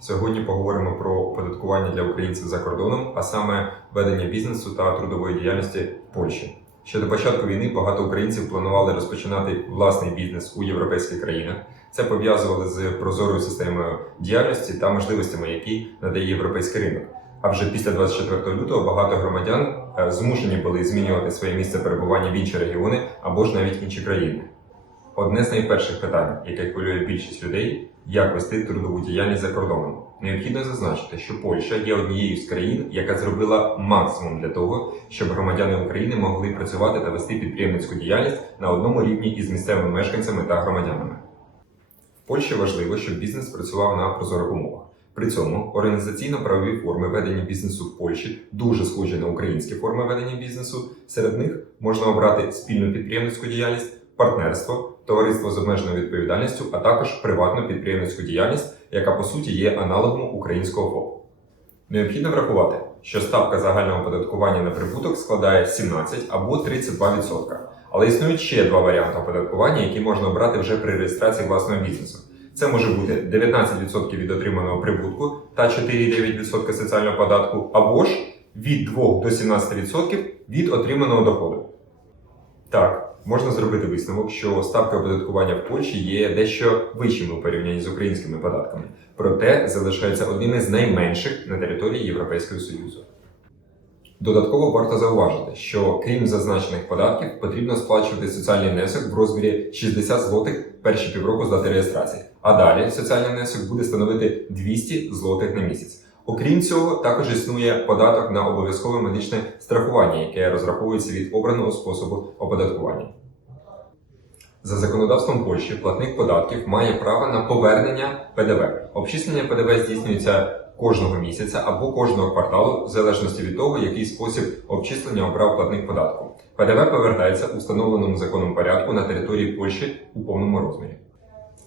Сьогодні поговоримо про оподаткування для українців за кордоном, а саме ведення бізнесу та трудової діяльності в Польщі. Ще до початку війни багато українців планували розпочинати власний бізнес у європейських країнах. Це пов'язували з прозорою системою діяльності та можливостями, які надає європейський ринок. А вже після 24 лютого багато громадян е, змушені були змінювати своє місце перебування в інші регіони або ж навіть інші країни. Одне з найперших питань, яке хвилює більшість людей, як вести трудову діяльність за кордоном. Необхідно зазначити, що Польща є однією з країн, яка зробила максимум для того, щоб громадяни України могли працювати та вести підприємницьку діяльність на одному рівні із місцевими мешканцями та громадянами. В Польщі важливо, щоб бізнес працював на прозорих умовах. При цьому організаційно-правові форми ведення бізнесу в Польщі дуже схожі на українські форми ведення бізнесу. Серед них можна обрати спільну підприємницьку діяльність, партнерство, товариство з обмеженою відповідальністю, а також приватну підприємницьку діяльність, яка по суті є аналогом українського ФОП. Необхідно врахувати, що ставка загального оподаткування на прибуток складає 17 або 32%. Але існують ще два варіанти оподаткування, які можна обрати вже при реєстрації власного бізнесу. Це може бути 19% від отриманого прибутку та 4,9% соціального податку, або ж від 2 до 17% від отриманого доходу. Так, можна зробити висновок, що ставки оподаткування в Польщі є дещо вищими у порівнянні з українськими податками, проте залишається одним із найменших на території Європейського Союзу. Додатково варто зауважити, що крім зазначених податків потрібно сплачувати соціальний внесок в розмірі 60 злотих перші півроку з дати реєстрації, а далі соціальний внесок буде становити 200 злотих на місяць. Окрім цього, також існує податок на обов'язкове медичне страхування, яке розраховується від обраного способу оподаткування. За законодавством Польщі платник податків має право на повернення ПДВ. Обчислення ПДВ здійснюється кожного місяця або кожного кварталу, в залежності від того, який спосіб обчислення обрав платник податку. ПДВ повертається у встановленому законом порядку на території Польщі у повному розмірі.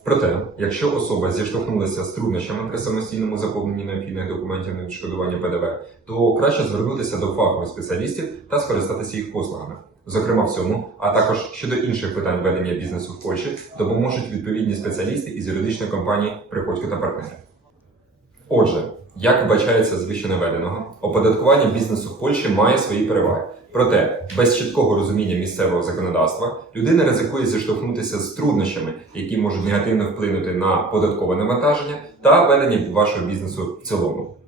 Проте, якщо особа зіштовхнулася з труднощами при самостійному заповненні необхідних документів на відшкодування ПДВ, то краще звернутися до фахових спеціалістів та скористатися їх послугами. Зокрема, в цьому, а також щодо інших питань ведення бізнесу в Польщі, допоможуть відповідні спеціалісти із юридичної компанії Приходько та партнери. Отже, як вбачається з вище наведеного, оподаткування бізнесу в Польщі має свої переваги. Проте, без чіткого розуміння місцевого законодавства, людина ризикує зіштовхнутися з труднощами, які можуть негативно вплинути на податкове навантаження та ведення вашого бізнесу в цілому.